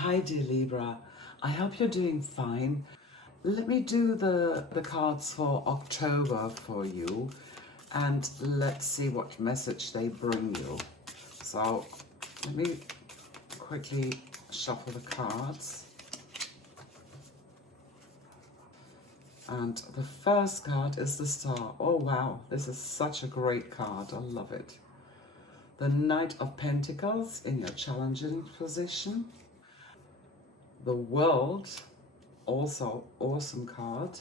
Hi dear Libra, I hope you're doing fine. Let me do the cards for October for you and let's see what message they bring you. So let me quickly shuffle the cards. And the first card is the Star. Oh wow, this is such a great card, I love it. The Knight of Pentacles in your challenging position. The World, also awesome card.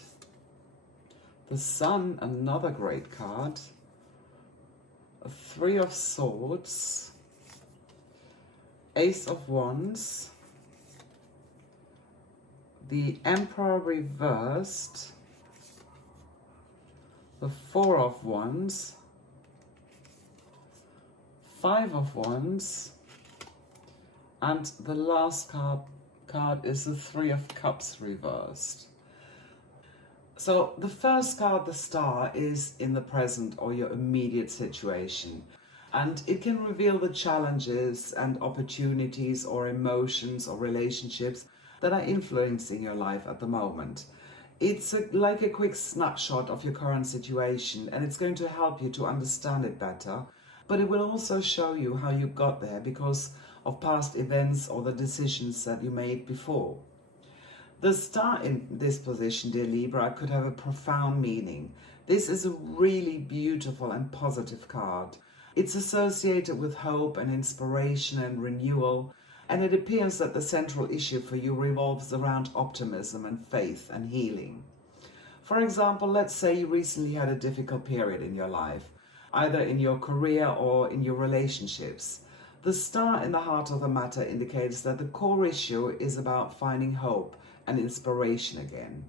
The Sun, another great card. A Three of Swords. Ace of Wands. The Emperor reversed. The Four of Wands. Five of Wands. And the last card is the Three of Cups reversed. So the first card, the Star, is in the present or your immediate situation. And it can reveal the challenges and opportunities or emotions or relationships that are influencing your life at the moment. It's like a quick snapshot of your current situation, and it's going to help you to understand it better. But it will also show you how you got there because of past events or the decisions that you made before. The Star in this position, dear Libra, could have a profound meaning. This is a really beautiful and positive card. It's associated with hope and inspiration and renewal, and it appears that the central issue for you revolves around optimism and faith and healing. For example, let's say you recently had a difficult period in your life, either in your career or in your relationships. The Star in the heart of the matter indicates that the core issue is about finding hope and inspiration again.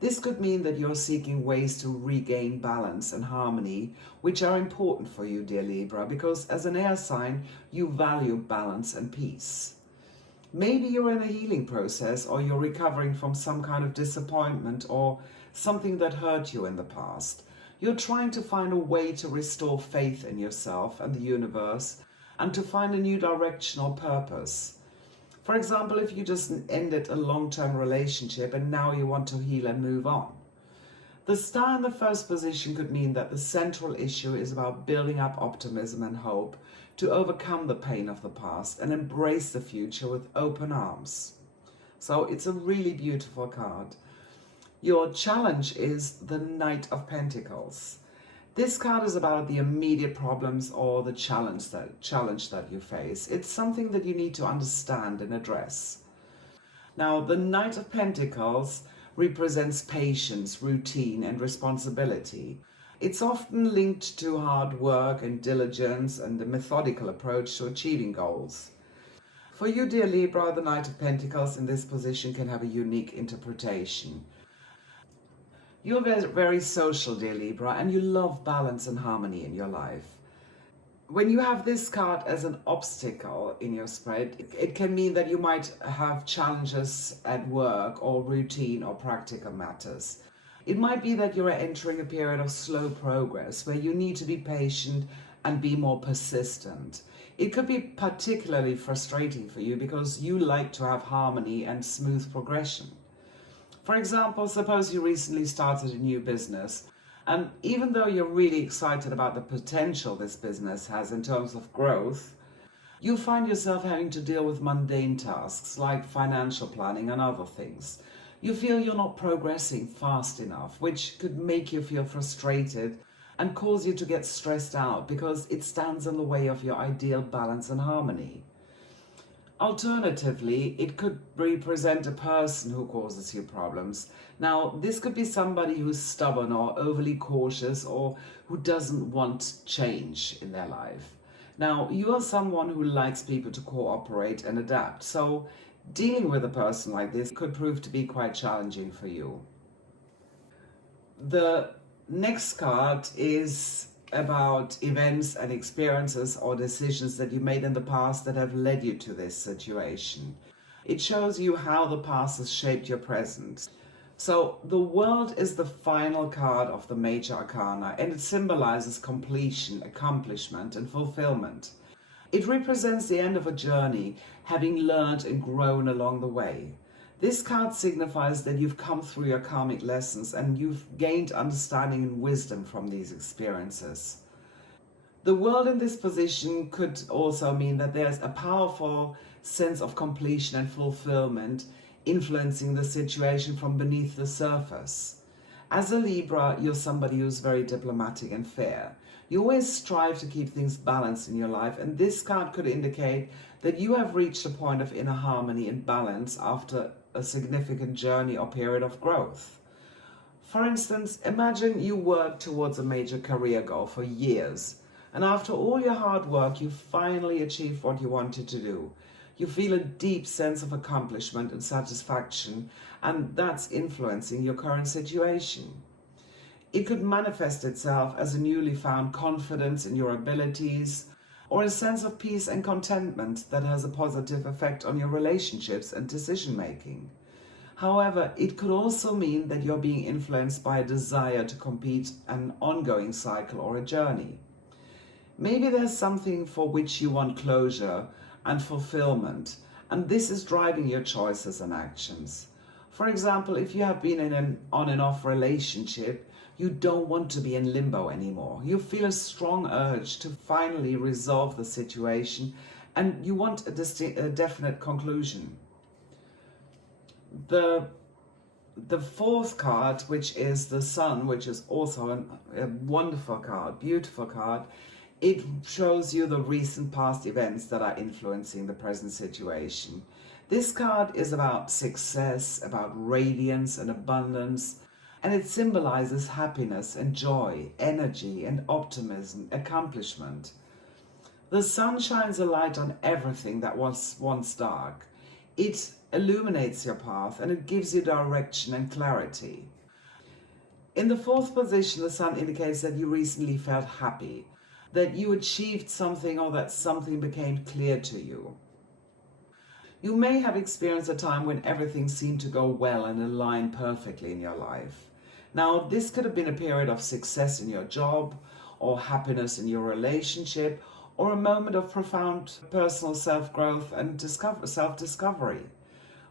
This could mean that you're seeking ways to regain balance and harmony, which are important for you, dear Libra, because as an air sign, you value balance and peace. Maybe you're in a healing process or you're recovering from some kind of disappointment or something that hurt you in the past. You're trying to find a way to restore faith in yourself and the universe and to find a new direction or purpose. For example, if you just ended a long-term relationship and now you want to heal and move on. The Star in the first position could mean that the central issue is about building up optimism and hope to overcome the pain of the past and embrace the future with open arms. So it's a really beautiful card. Your challenge is the Knight of Pentacles. This card is about the immediate problems or the challenge that you face. It's something that you need to understand and address. Now, the Knight of Pentacles represents patience, routine, and responsibility. It's often linked to hard work and diligence and a methodical approach to achieving goals. For you, dear Libra, the Knight of Pentacles in this position can have a unique interpretation. You're very social, dear Libra, and you love balance and harmony in your life. When you have this card as an obstacle in your spread, it can mean that you might have challenges at work or routine or practical matters. It might be that you're entering a period of slow progress where you need to be patient and be more persistent. It could be particularly frustrating for you because you like to have harmony and smooth progression. For example, suppose you recently started a new business, and even though you're really excited about the potential this business has in terms of growth, you find yourself having to deal with mundane tasks like financial planning and other things. You feel you're not progressing fast enough, which could make you feel frustrated and cause you to get stressed out because it stands in the way of your ideal balance and harmony. Alternatively, it could represent a person who causes you problems. Now, this could be somebody who's stubborn or overly cautious or who doesn't want change in their life. Now, you are someone who likes people to cooperate and adapt, so dealing with a person like this could prove to be quite challenging for you. The next card is about events and experiences or decisions that you made in the past that have led you to this situation. It shows you how the past has shaped your present. So the World is the final card of the major arcana, and it symbolizes completion, accomplishment, and fulfillment. It represents the end of a journey, having learned and grown along the way. This card signifies that you've come through your karmic lessons and you've gained understanding and wisdom from these experiences. The world in this position could also mean that there's a powerful sense of completion and fulfillment influencing the situation from beneath the surface. As a Libra, you're somebody who's very diplomatic and fair. You always strive to keep things balanced in your life, and this card could indicate that you have reached a point of inner harmony and balance after a significant journey or period of growth. For instance, imagine you worked towards a major career goal for years, and after all your hard work, you finally achieved what you wanted to do. You feel a deep sense of accomplishment and satisfaction, and that's influencing your current situation. It could manifest itself as a newly found confidence in your abilities, or a sense of peace and contentment that has a positive effect on your relationships and decision making. However, it could also mean that you're being influenced by a desire to complete an ongoing cycle or a journey. Maybe there's something for which you want closure and fulfillment, and this is driving your choices and actions. For example, if you have been in an on and off relationship, you don't want to be in limbo anymore. You feel a strong urge to finally resolve the situation, and you want a definite conclusion. The fourth card, which is the Sun, which is also a wonderful card, beautiful card, it shows you the recent past events that are influencing the present situation. This card is about success, about radiance and abundance, and it symbolizes happiness and joy, energy and optimism, accomplishment. The Sun shines a light on everything that was once dark. It illuminates your path and it gives you direction and clarity. In the fourth position, the Sun indicates that you recently felt happy, that you achieved something or that something became clear to you. You may have experienced a time when everything seemed to go well and align perfectly in your life. Now, this could have been a period of success in your job, or happiness in your relationship, or a moment of profound personal self-growth and self-discovery.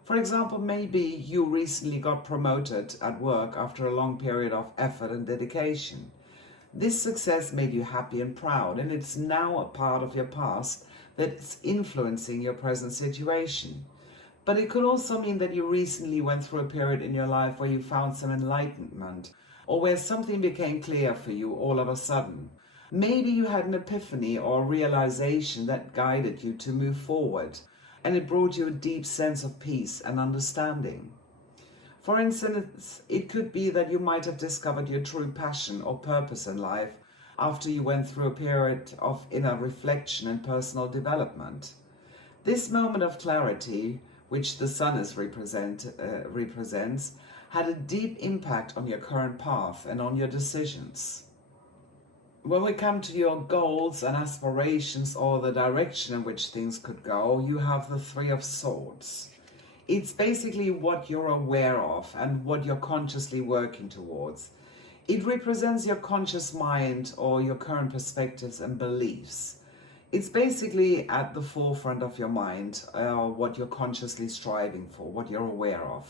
For example, maybe you recently got promoted at work after a long period of effort and dedication. This success made you happy and proud, and it's now a part of your past that's influencing your present situation. But it could also mean that you recently went through a period in your life where you found some enlightenment, or where something became clear for you all of a sudden. Maybe you had an epiphany or realization that guided you to move forward, and it brought you a deep sense of peace and understanding. For instance, it could be that you might have discovered your true passion or purpose in life after you went through a period of inner reflection and personal development. This moment of clarity, which the Sun represents, had a deep impact on your current path and on your decisions. When we come to your goals and aspirations or the direction in which things could go, you have the Three of Swords. It's basically what you're aware of and what you're consciously working towards. It represents your conscious mind or your current perspectives and beliefs. It's basically at the forefront of your mind, what you're consciously striving for, what you're aware of.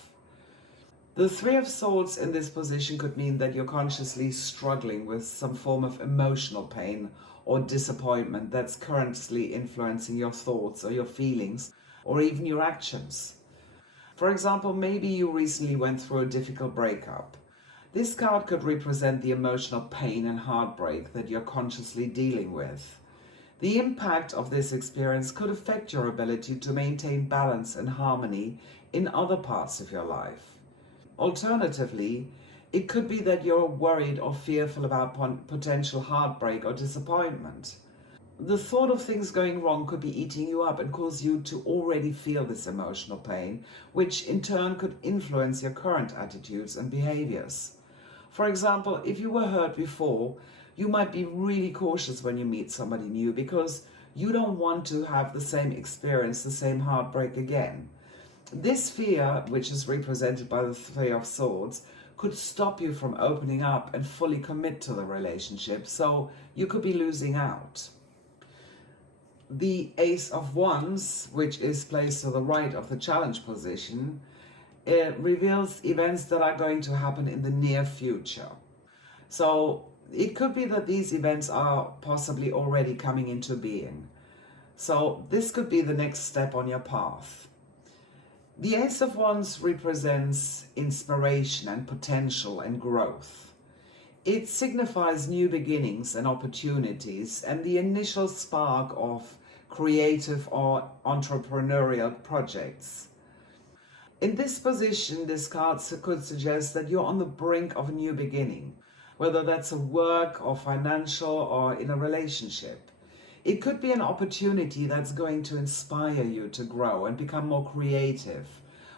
The Three of Swords in this position could mean that you're consciously struggling with some form of emotional pain or disappointment that's currently influencing your thoughts or your feelings or even your actions. For example, maybe you recently went through a difficult breakup. This card could represent the emotional pain and heartbreak that you're consciously dealing with. The impact of this experience could affect your ability to maintain balance and harmony in other parts of your life. Alternatively, it could be that you're worried or fearful about potential heartbreak or disappointment. The thought of things going wrong could be eating you up and cause you to already feel this emotional pain, which in turn could influence your current attitudes and behaviors. For example, if you were hurt before, you might be really cautious when you meet somebody new because you don't want to have the same experience, the same heartbreak again. This fear, which is represented by the Three of Swords, could stop you from opening up and fully commit to the relationship, so you could be losing out. The Ace of Wands, which is placed to the right of the challenge position, it reveals events that are going to happen in the near future. So it could be that these events are possibly already coming into being. So this could be the next step on your path. The Ace of Wands represents inspiration and potential and growth. It signifies new beginnings and opportunities and the initial spark of creative or entrepreneurial projects. In this position, this card could suggest that you're on the brink of a new beginning, whether that's a work or financial or in a relationship. It could be an opportunity that's going to inspire you to grow and become more creative,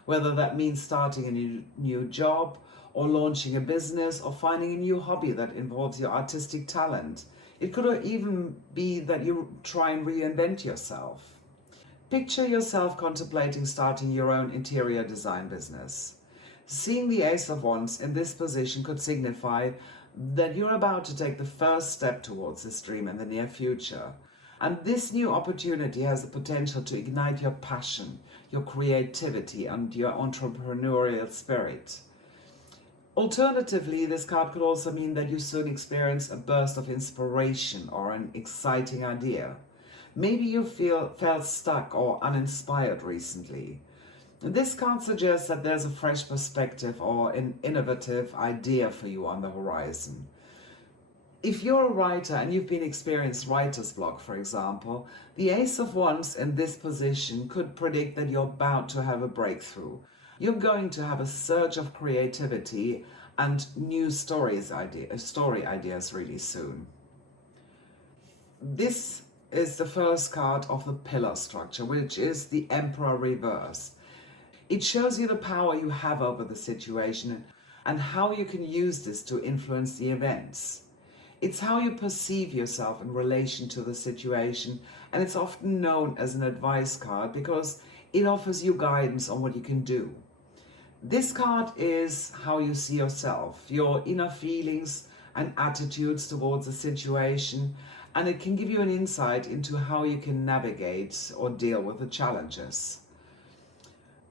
whether that means starting a new job or launching a business or finding a new hobby that involves your artistic talent. It could even be that you try and reinvent yourself. Picture yourself contemplating starting your own interior design business. Seeing the Ace of Wands in this position could signify that you're about to take the first step towards this dream in the near future. And this new opportunity has the potential to ignite your passion, your creativity, and your entrepreneurial spirit. Alternatively, this card could also mean that you soon experience a burst of inspiration or an exciting idea. Maybe you felt stuck or uninspired recently. This card suggests that there's a fresh perspective or an innovative idea for you on the horizon. If you're a writer and you've been experienced writer's block, for example, the Ace of Wands in this position could predict that you're about to have a breakthrough. You're going to have a surge of creativity and new story ideas really soon. This is the first card of the pillar structure, which is the Emperor reverse. It shows you the power you have over the situation and how you can use this to influence the events. It's how you perceive yourself in relation to the situation, and it's often known as an advice card because it offers you guidance on what you can do. This card is how you see yourself, your inner feelings and attitudes towards the situation, and it can give you an insight into how you can navigate or deal with the challenges.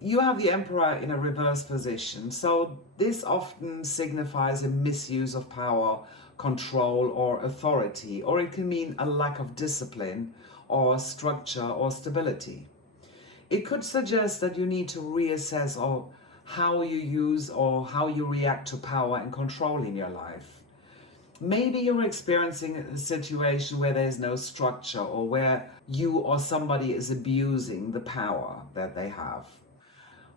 You have the Emperor in a reverse position, so this often signifies a misuse of power, control, or authority, or it can mean a lack of discipline or structure or stability. It could suggest that you need to reassess how you use or how you react to power and control in your life. Maybe you're experiencing a situation where there's no structure or where you or somebody is abusing the power that they have.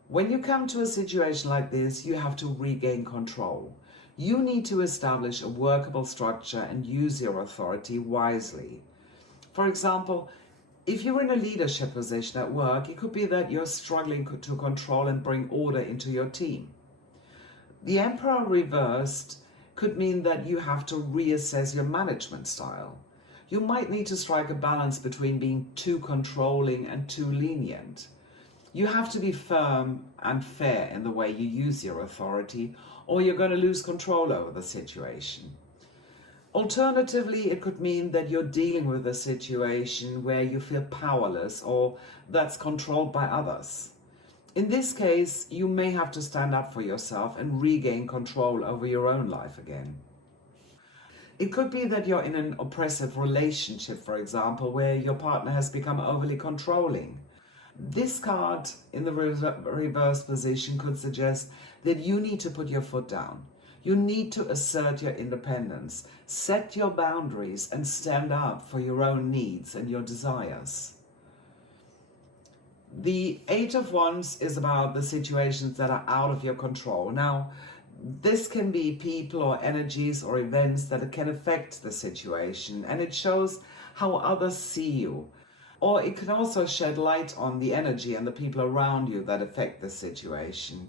When you come to a situation like this, you have to regain control. You need to establish a workable structure and use your authority wisely. For example, if you're in a leadership position at work, it could be that you're struggling to control and bring order into your team. The Emperor reversed could mean that you have to reassess your management style. You might need to strike a balance between being too controlling and too lenient. You have to be firm and fair in the way you use your authority, or you're going to lose control over the situation. Alternatively, it could mean that you're dealing with a situation where you feel powerless or that's controlled by others. In this case, you may have to stand up for yourself and regain control over your own life again. It could be that you're in an oppressive relationship, for example, where your partner has become overly controlling. This card in the reverse position could suggest that you need to put your foot down. You need to assert your independence, set your boundaries, and stand up for your own needs and your desires. The Eight of Wands is about the situations that are out of your control. Now, this can be people or energies or events that can affect the situation, and it shows how others see you. Or it can also shed light on the energy and the people around you that affect the situation.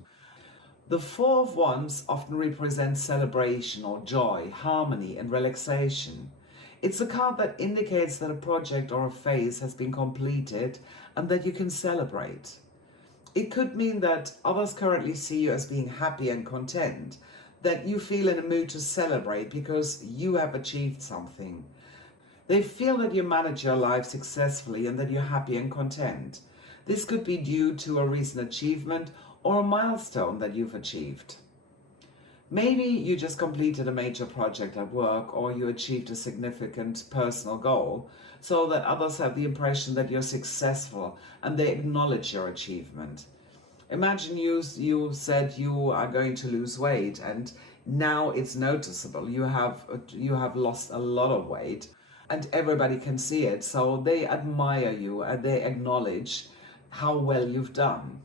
The Four of Wands often represents celebration or joy, harmony and relaxation. It's a card that indicates that a project or a phase has been completed and that you can celebrate. It could mean that others currently see you as being happy and content, that you feel in a mood to celebrate because you have achieved something. They feel that you manage your life successfully and that you're happy and content. This could be due to a recent achievement or a milestone that you've achieved. Maybe you just completed a major project at work, or you achieved a significant personal goal, so that others have the impression that you're successful and they acknowledge your achievement. Imagine you said you are going to lose weight, and now it's noticeable. You have lost a lot of weight, and everybody can see it, so they admire you and they acknowledge how well you've done.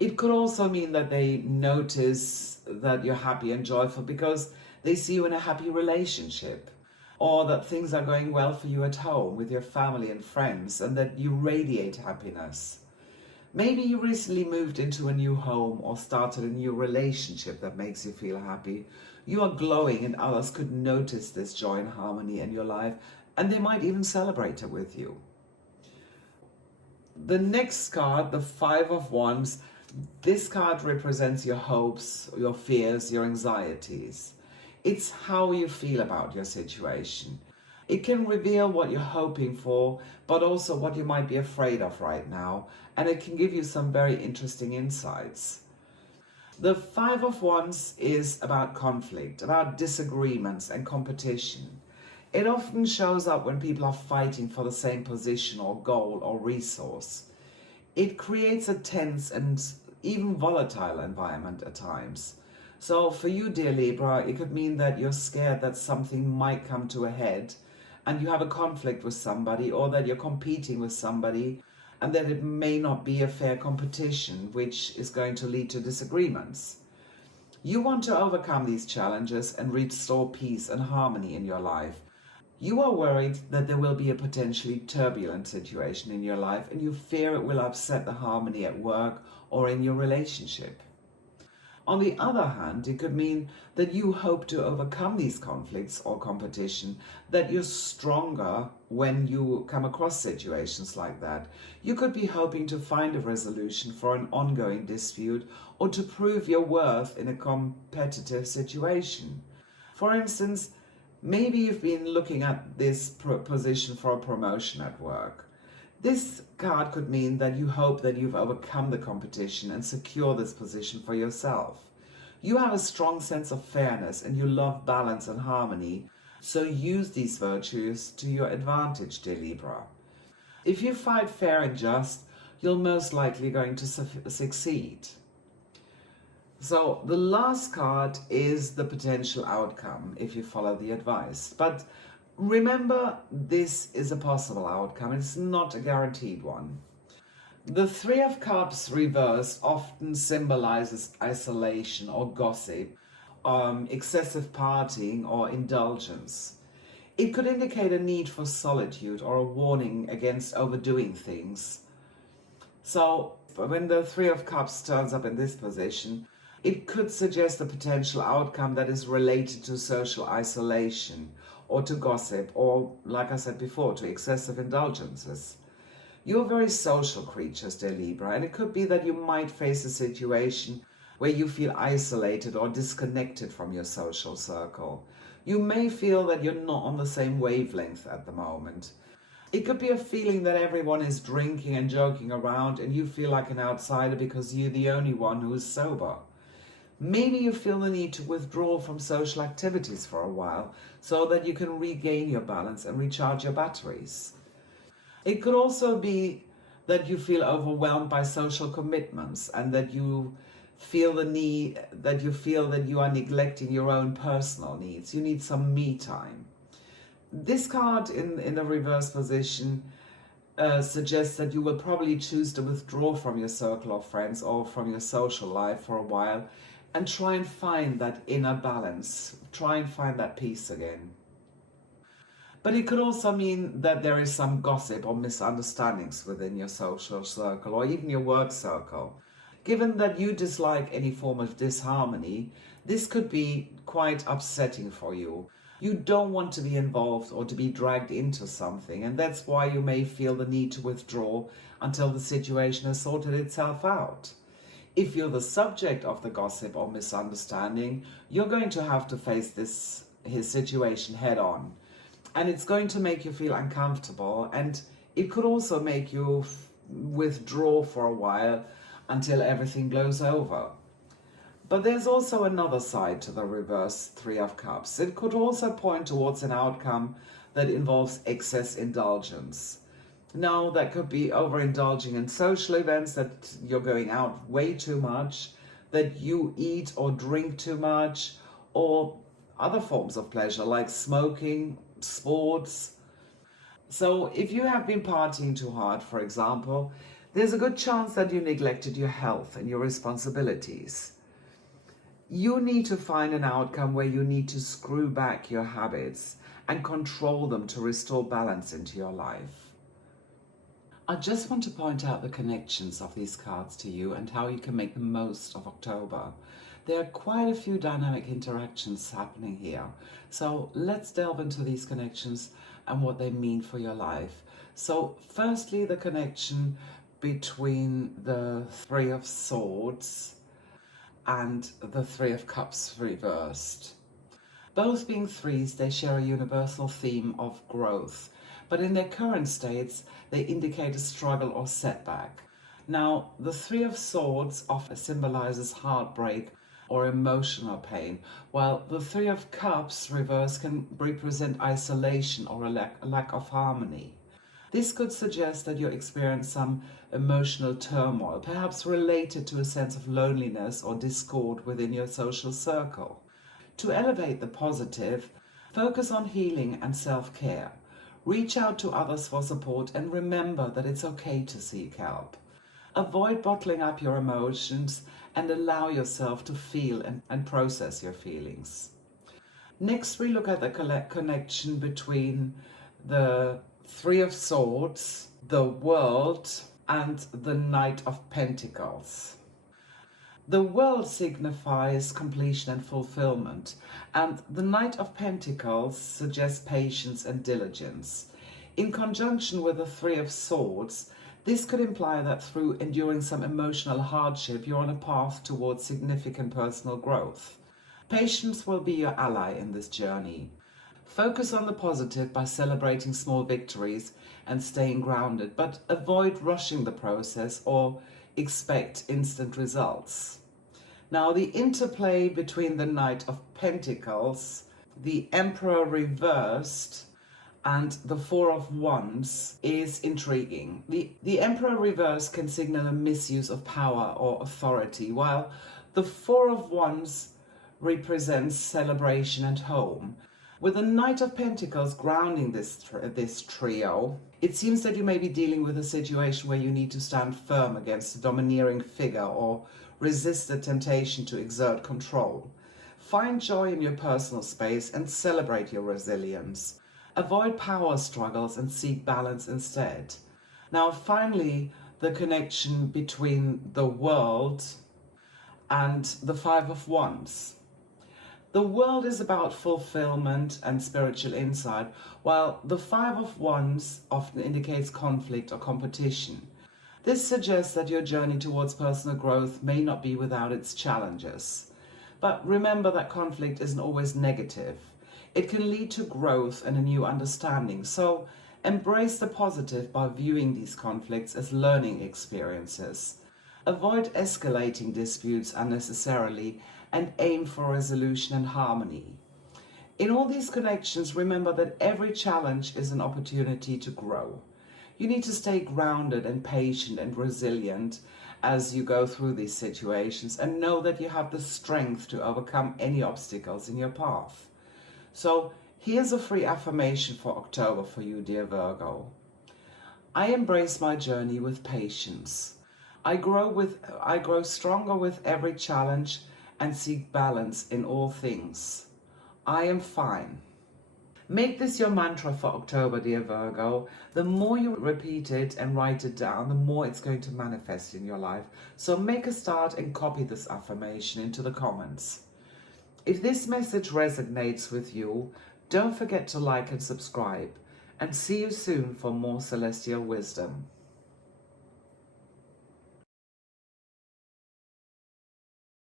It could also mean that they notice that you're happy and joyful because they see you in a happy relationship, or that things are going well for you at home with your family and friends, and that you radiate happiness. Maybe you recently moved into a new home or started a new relationship that makes you feel happy. You are glowing, and others could notice this joy and harmony in your life, and they might even celebrate it with you. The next card, the Five of Wands, this card represents your hopes, your fears, your anxieties. It's how you feel about your situation. It can reveal what you're hoping for, but also what you might be afraid of right now, and it can give you some very interesting insights. The Five of Wands is about conflict, about disagreements and competition. It often shows up when people are fighting for the same position or goal or resource. It creates a tense and even volatile environment at times. So for you, dear Libra, it could mean that you're scared that something might come to a head and you have a conflict with somebody, or that you're competing with somebody, and that it may not be a fair competition, which is going to lead to disagreements. You want to overcome these challenges and restore peace and harmony in your life. You are worried that there will be a potentially turbulent situation in your life, and you fear it will upset the harmony at work or in your relationship. On the other hand, it could mean that you hope to overcome these conflicts or competition, that you're stronger when you come across situations like that. You could be hoping to find a resolution for an ongoing dispute, or to prove your worth in a competitive situation. For instance, maybe you've been looking at this position for a promotion at work. This card could mean that you hope that you've overcome the competition and secure this position for yourself. You have a strong sense of fairness and you love balance and harmony, so use these virtues to your advantage, dear Libra. If you fight fair and just, you're most likely going to succeed. So the last card is the potential outcome if you follow the advice. But remember, this is a possible outcome. It's not a guaranteed one. The Three of Cups reversed often symbolizes isolation or gossip, excessive partying or indulgence. It could indicate a need for solitude or a warning against overdoing things. So when the Three of Cups turns up in this position, it could suggest a potential outcome that is related to social isolation, or to gossip, or, like I said before, to excessive indulgences. You're very social creatures, dear Libra, and it could be that you might face a situation where you feel isolated or disconnected from your social circle. You may feel that you're not on the same wavelength at the moment. It could be a feeling that everyone is drinking and joking around and you feel like an outsider because you're the only one who is sober. Maybe you feel the need to withdraw from social activities for a while so that you can regain your balance and recharge your batteries. It could also be that you feel overwhelmed by social commitments and that you feel that you are neglecting your own personal needs. You need some me time. This card in the reverse position suggests that you will probably choose to withdraw from your circle of friends or from your social life for a while, and try and find that inner balance, try and find that peace again. But it could also mean that there is some gossip or misunderstandings within your social circle or even your work circle. Given that you dislike any form of disharmony, this could be quite upsetting for you. You don't want to be involved or to be dragged into something, and that's why you may feel the need to withdraw until the situation has sorted itself out. If you're the subject of the gossip or misunderstanding, you're going to have to face his situation head on. And it's going to make you feel uncomfortable, and it could also make you withdraw for a while until everything blows over. But there's also another side to the reverse Three of Cups. It could also point towards an outcome that involves excess indulgence. Now, that could be overindulging in social events, that you're going out way too much, that you eat or drink too much, or other forms of pleasure like smoking, sports. So if you have been partying too hard, for example, there's a good chance that you neglected your health and your responsibilities. You need to find an outcome where you need to screw back your habits and control them to restore balance into your life. I just want to point out the connections of these cards to you and how you can make the most of October. There are quite a few dynamic interactions happening here. So let's delve into these connections and what they mean for your life. So firstly, the connection between the Three of Swords and the Three of Cups reversed. Both being threes, they share a universal theme of growth, but in their current states, they indicate a struggle or setback. Now, the Three of Swords often symbolizes heartbreak or emotional pain, while the Three of Cups reverse can represent isolation or a lack of harmony. This could suggest that you experience some emotional turmoil, perhaps related to a sense of loneliness or discord within your social circle. To elevate the positive, focus on healing and self-care. Reach out to others for support and remember that it's okay to seek help. Avoid bottling up your emotions and allow yourself to feel and process your feelings. Next, we look at the connection between the Three of Swords, the World, and the Knight of Pentacles. The World signifies completion and fulfillment, and the Knight of Pentacles suggests patience and diligence. In conjunction with the Three of Swords, this could imply that through enduring some emotional hardship, you're on a path towards significant personal growth. Patience will be your ally in this journey. Focus on the positive by celebrating small victories and staying grounded, but avoid rushing the process or expect instant results. Now, the interplay between the Knight of Pentacles, the Emperor reversed, and the Four of Wands is intriguing. The Emperor reversed can signal a misuse of power or authority, while the Four of Wands represents celebration and home. With the Knight of Pentacles grounding this trio, it seems that you may be dealing with a situation where you need to stand firm against a domineering figure or resist the temptation to exert control. Find joy in your personal space and celebrate your resilience. Avoid power struggles and seek balance instead. Now, finally, the connection between the World and the Five of Wands. The World is about fulfillment and spiritual insight, while the Five of Wands often indicates conflict or competition. This suggests that your journey towards personal growth may not be without its challenges. But remember that conflict isn't always negative. It can lead to growth and a new understanding, so embrace the positive by viewing these conflicts as learning experiences. Avoid escalating disputes unnecessarily and aim for resolution and harmony. In all these connections, remember that every challenge is an opportunity to grow. You need to stay grounded and patient and resilient as you go through these situations, and know that you have the strength to overcome any obstacles in your path. So here's a free affirmation for October for you, dear Virgo. I embrace my journey with patience. I grow stronger with every challenge and seek balance in all things. I am fine. Make this your mantra for October, dear Virgo. The more you repeat it and write it down, the more it's going to manifest in your life. So make a start and copy this affirmation into the comments. If this message resonates with you, don't forget to like and subscribe. And see you soon for more celestial wisdom.